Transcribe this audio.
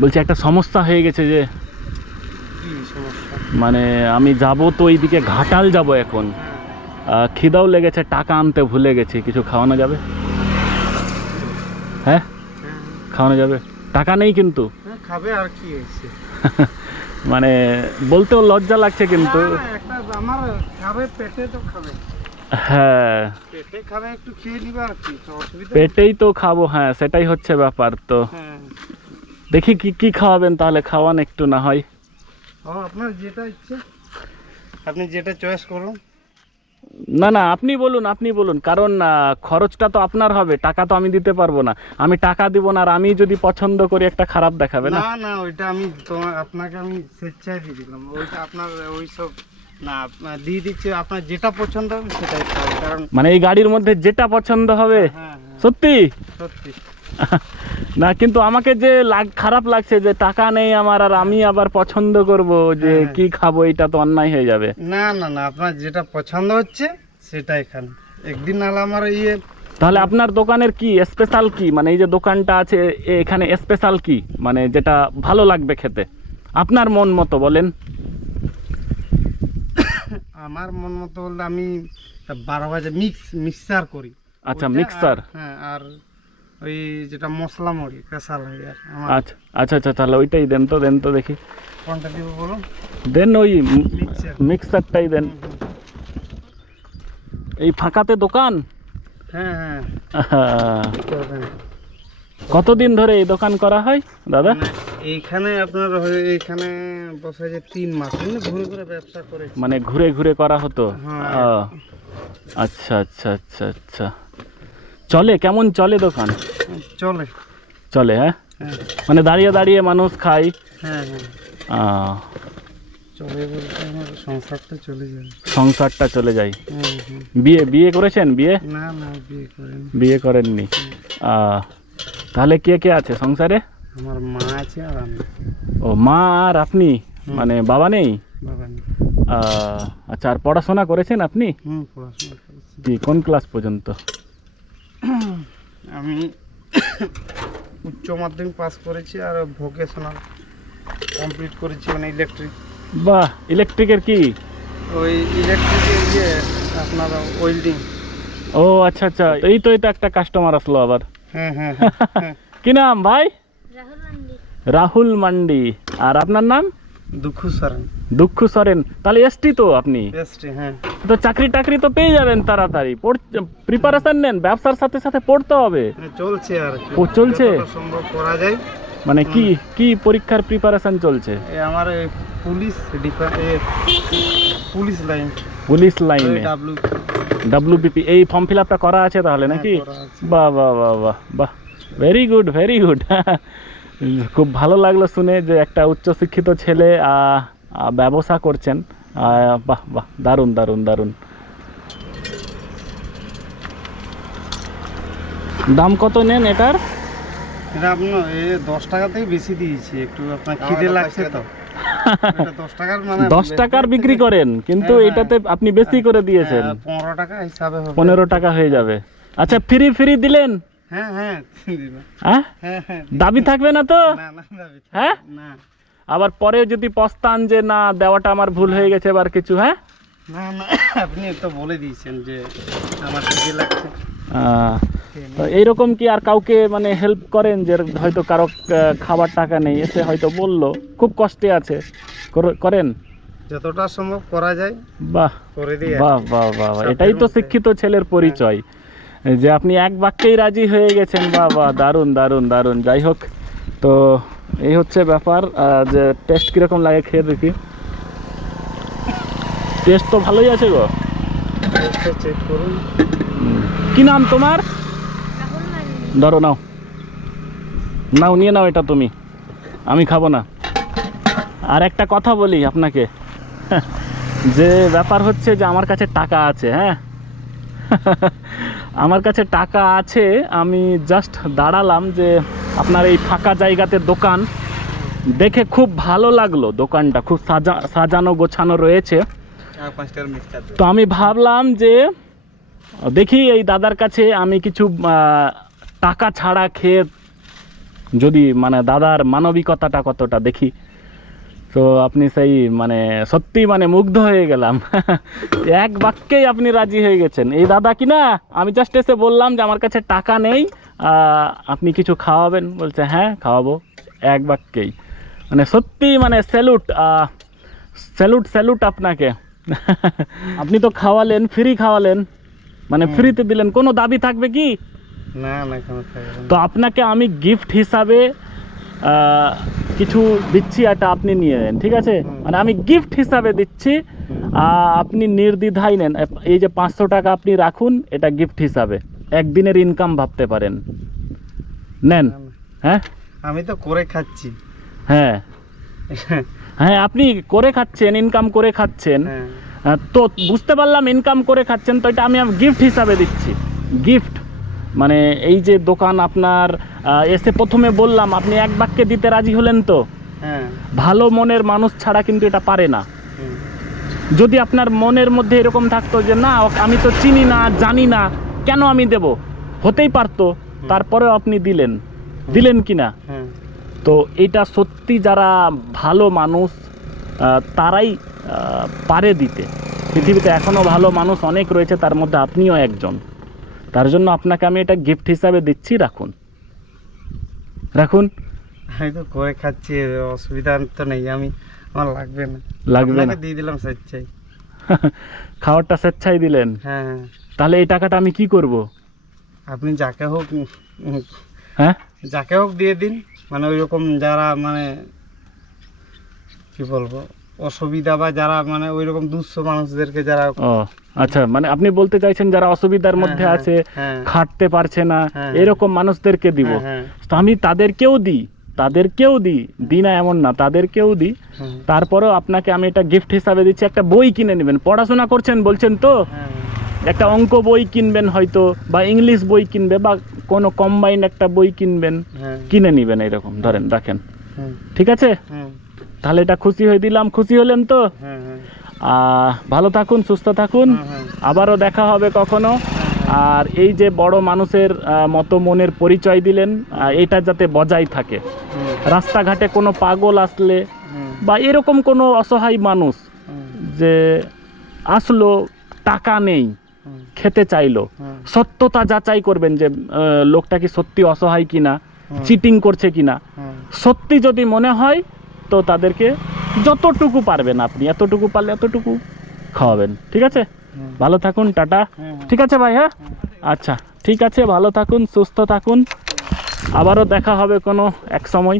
বলছি একটা সমস্যা হয়ে গেছে যে কি সমস্যা? মানে আমি যাব তো এইদিকে ঘাটাল যাব এখন, খিদাও লেগেছে, টাকা আনতে ভুলে গেছি, কিছু খাওয়ানো যাবে? হ্যাঁ খাওয়ানো যাবে, টাকা নেই কিন্তু। খাবে আর কি হয়েছে? মানে বলতেও লজ্জা লাগছে কিন্তু। একটা আমার খাবে, পেটে তো খাবে। হ্যাঁ পেটে খাবে, একটু খেয়ে নিবা আর কি, অসুবিধা। পেটেই তো খাবো, হ্যাঁ সেটাই হচ্ছে ব্যাপার। তো হ্যাঁ, দেখি কি কি খাওয়াবেন তাহলে, খাওয়ান একটু না হয়। আপনার যেটা ইচ্ছে, আপনি যেটা চয়েস করুন। না না আপনি বলুন, আপনি বলুন, কারণ খরচটা তো আপনার হবে, টাকা তো আমি দিতে পারবো না। আমি টাকা দিব না আর আমি যদি পছন্দ করি একটা খারাপ দেখাবে না। না না, ওইটা আমি আপনাকে আমি স্বেচ্ছায় দিয়ে দিলাম, ওইটা আপনার ওইসব না, দিয়ে দিচ্ছি। আপনার যেটা পছন্দ হবে সেটাই খাবে, কারণ মানে এই গাড়ির মধ্যে যেটা পছন্দ হবে। হ্যাঁ সত্যি? সত্যি। না কিন্তু আমাকে যে খারাপ লাগছে যে টাকা নেই আমার, আর আমি আবার পছন্দ করব যে কি খাবো, এটা তো অন্যায় হয়ে যাবে। না না না, আপনার যেটা পছন্দ হচ্ছে সেটাই খান। একদিন নাহলে আমার তাহলে আপনার দোকানের কি স্পেশাল কি, মানে এই যে দোকানটা আছে এখানে স্পেশাল কি, মানে যেটা ভালো লাগবে খেতে আপনার মন মতো বলেন। আমার মন মতো বললে আমি 12 বাজে মিক্সার করি। আচ্ছা মিক্সার। হ্যাঁ, আর ওই যেটা মশলা মুড়ি স্পেশাল হয় আর আমার। আচ্ছা আচ্ছা আচ্ছা, তাহলে ওইটাই দেন তো, দেন তো দেখি। কোনটা দিব বলুন? দেন ওই মিক্সার। মিক্সারটাই দেন। এই ফাঁকাতে দোকান? হ্যাঁ হ্যাঁ। কতদিন ধরে এই দোকান করা হয় দাদা? এইখানে আপনার এইখানে বসে যে 3 মাস ঘুরে ঘুরে ব্যবসা করে, মানে ঘুরে ঘুরে করা হতো। হ্যাঁ। আচ্ছা আচ্ছা আচ্ছা আচ্ছা, চলে কেমন চলে দোকান? চলে চলে হ্যাঁ, হ্যাঁ মানে দাঁড়িয়ে দাঁড়িয়ে মানুষ খায়। হ্যাঁ হ্যাঁ, চলে বলতে আমার সংসারটা চলে যায়। সংসারটা চলে যায়। হুম। বিয়ে বিয়ে করেছেন? বিয়ে না না, বিয়ে করেন। বিয়ে করেননি? তাহলে কে কে আছে সংসারে? আমার মা আছে আর আমি। ও মা আর আপনি, মানে বাবা নেই? বাবা নেই। আচ্ছা, আর পড়াশোনা করেছেন আপনি? পড়াশোনা করেছি। কি কোন ক্লাস পর্যন্ত? আমি উচ্চ মাধ্যমিক পাস করেছি আর ভোকেশনাল কমপ্লিট করেছি, মানে ইলেকট্রিক। বাহ, ইলেকট্রিকের কি? ওই ইলেকট্রিকের যে আপনার ওয়েল্ডিং। ও আচ্ছা আচ্ছা, এই তো একটা কাস্টমার আসলো আবার। হ্যাঁ হ্যাঁ হ্যাঁ। কি নাম ভাই? রাহুল মান্ডি। আর আপনার নাম? দুঃখু সরেন। দুঃখু সরেন। তাহলে এসটি তো আপনি? এসটি, হ্যাঁ। তো চাকরি টাকরি তো পেয়ে যাবেন তাড়াতাড়ি। প্রিপারেশন নেন, ব্যবসার সাথে সাথে পড়তে হবে। চলছে আর কি, চলছে সম্ভব করা যায়। মানে কি কি পরীক্ষার প্রিপারেশন চলছে? আমার পুলিশ পুলিশ লাইন। পুলিশ লাইনে ডাব্লিউবিপি এই ফর্ম ফিল আপটা করা আছে তাহলে নাকি? বাহ বাহ বাহ বাহ বাহ, ভেরি গুড ভেরি গুড। খুব ভালো লাগলো শুনে যে একটা উচ্চশিক্ষিত ছেলে ব্যবসা করছেন। বাহ বাহ, দারুণ দারুণ দারুণ। দাম কত নেন এটার? এটা আপনার 10 টাকা থেকে বেশি দিয়েছি, একটু আপনার খিদে লাগছে তো। 10 টাকার মানে 10 টাকার বিক্রি করেন, কিন্তু এটাতে আপনি বেশি করে দিয়েছেন। 15 টাকা হিসাবে হবে। 15 টাকা হয়ে যাবে। আচ্ছা, ফ্রি ফ্রি দিলেন? হ্যাঁ হ্যাঁ। হ্যাঁ, দাবি থাকবে না তো? না না, হ্যাঁ, না। আবার পরে যদি পস্তান যে না দেওয়াটা আমার ভুল হয়ে গেছে এবার কিছু। হ্যাঁ না না, আপনি তো বলে দিয়েছেন যে আমার খিদে লাগছে। তো এইরকম কি আর কাউকে মানে হেল্প করেন, যে হয়তো কারো খাবার টাকা নেই, এসে হয়তো বললো খুব কষ্টে আছে, করেন? যতটা সম্ভব করা যায় বাহ করে দিই। বাহ বাহ বাহ, এটাই তো শিক্ষিত ছেলের পরিচয়, যে আপনি এক বাক্যেই রাজি হয়ে গেছেন। বাহ বাহ, দারুণ দারুণ দারুণ। যাই হোক, তো এই হচ্ছে ব্যাপার। যে টেস্ট কীরকম লাগে খেয়ে দেখি। টেস্ট তো ভালোই আছে গো। চেক করুন। কি নাম তোমার? ধরো, নাও নাও, নিয়ে নাও এটা তুমি, আমি খাবো না। আর একটা কথা বলি আপনাকে, যে ব্যাপার হচ্ছে যে আমার কাছে টাকা আছে। হ্যাঁ, আমার কাছে টাকা আছে। আমি জাস্ট দাঁড়ালাম যে আপনার এই ফাঁকা জায়গাতে দোকান দেখে খুব ভালো লাগলো। দোকানটা খুব সাজানো গোছানো রয়েছে। তো আমি ভাবলাম যে দেখি এই দাদার কাছে আমি কিছু টাকা ছাড়া খেয়ে যদি মানে দাদার মানবিকতাটা কতটা দেখি। তো আপনি সেই মানে সত্যি মানে মুগ্ধ হয়ে গেলাম। এক বাক্যেই আপনি রাজি হয়ে গেছেন। এই দাদা কি না, আমি জাস্ট এসে বললাম যে আমার কাছে টাকা নেই, আপনি কিছু খাওয়াবেন, বলছে হ্যাঁ খাওয়াবো, এক বাক্যেই। মানে সত্যি মানে স্যালুট, স্যালুট স্যালুট আপনাকে। আপনি তো খাওয়ালেন, ফ্রি খাওয়ালেন, মানে ফ্রিতে দিলেন, কোনো দাবি থাকবে কি? না না, কোনো থাকবে না। তো আপনাকে আমি গিফট হিসাবে কিছু দিচ্ছি, এটা আপনি নিয়ে নেন, ঠিক আছে? মানে আমি গিফট হিসাবে দিচ্ছি, আপনি নির্দ্বিধায় নেন। এই যে 500 টাকা আপনি রাখুন, এটা গিফট হিসাবে, একদিনের ইনকাম ভাবতে পারেন, নেন। হ্যাঁ আমি তো করে খাচ্ছি। হ্যাঁ হ্যাঁ, আপনি করে খাচ্ছেন, ইনকাম করে খাচ্ছেন, হ্যাঁ তো বুঝতে পারলাম ইনকাম করে খাচ্ছেন, তো এটা আমি গিফট হিসাবে দিচ্ছি, গিফট। মানে এই যে দোকান আপনার, এসে প্রথমে বললাম, আপনি এক বাক্যে দিতে রাজি হলেন, তো হ্যাঁ ভালো মনের মানুষ ছাড়া কিন্তু এটা পারে না। হুম, যদি আপনার মনের মধ্যে এরকম থাকতো যে না আমি তো চিনি না, জানি না, কেন আমি দেব, হতেই পারতো, তারপরেও আপনি দিলেন, দিলেন কি না? হ্যাঁ তো এটা সত্যি যারা ভালো মানুষ তারাই পারে দিতে। পৃথিবীতে এখনও ভালো মানুষ অনেক রয়েছে, তার মধ্যে আপনিও একজন। তার জন্য আপনাকে আমি এটা গিফট হিসাবে দিচ্ছি, রাখুন রাখুন। আমি তো করে খাচ্ছি, অসুবিধা তো নেই। আমার লাগবে না, লাগবে না? আপনাকে দিয়ে দিলাম স্বেচ্ছায়। খাবারটা স্বেচ্ছায় দিলেন, হ্যাঁ হ্যাঁ, তাহলে এই টাকাটা আমি কি করব? আপনি যাকে হোক হ্যাঁ যাকে হোক দিয়ে দিন। মানে ওই রকম যারা মানে কি বলবো অসুবিধা, বা যারা মানে ওই রকম দুঃস্থ মানুষদেরকে যারা। ও আচ্ছা, মানে আপনি বলতে চাইছেন যারা অসুবিধার মধ্যে হ্যাঁ, আছে, হ্যাঁ, খাটতে পারছে না, হ্যাঁ, এরকম মানুষদেরকে দিব। হ্যাঁ, হ্যাঁ, তো আমি তাদেরকেও দিই না এমন না, তাদেরকেও দিই। হ্যাঁ, তারপরেও আপনাকে আমি এটা গিফট হিসাবে দিচ্ছি। একটা বই কিনে নেবেন, পড়াশোনা করছেন বলছেন তো, হ্যাঁ, একটা অঙ্ক বই কিনবেন হয়তো, বা ইংলিশ বই কিনবে, বা কোনো কম্বাইন্ড একটা বই কিনবেন, হ্যাঁ, কিনে নেবেন এরকম, ধরেন রাখেন, হ্যাঁ, ঠিক আছে? হ্যাঁ, তাহলে এটা খুশি হয়ে দিলাম, খুশি হলেন তো? হ্যাঁ, হ্যাঁ, ভালো থাকুন, সুস্থ থাকুন, হ্যাঁ, আবারও দেখা হবে কখনো। আর এই যে বড় মানুষের মতো মনের পরিচয় দিলেন, এটা যাতে বজায় থাকে। হুম, রাস্তাঘাটে কোনো পাগল আসলে, হুম, বা এরকম কোনো অসহায় মানুষ হুম, যে আসলো, টাকা নেই, হুম, খেতে চাইলো, হুম, সত্যতা যাচাই করবেন যে লোকটা কি সত্যি অসহায় কিনা, হুম, চিটিং করছে কিনা। হুম, সত্যি যদি মনে হয়, তো তাদেরকে যতটুকু পারবেন আপনি, এতটুকু পারলে এতটুকু খাওয়াবেন, ঠিক আছে? হুম, ভালো থাকুন, টাটা। হুম, ঠিক আছে ভাই, হ্যাঁ আচ্ছা ঠিক আছে, ভালো থাকুন, সুস্থ থাকুন, আবারও দেখা হবে কোনো এক সময়।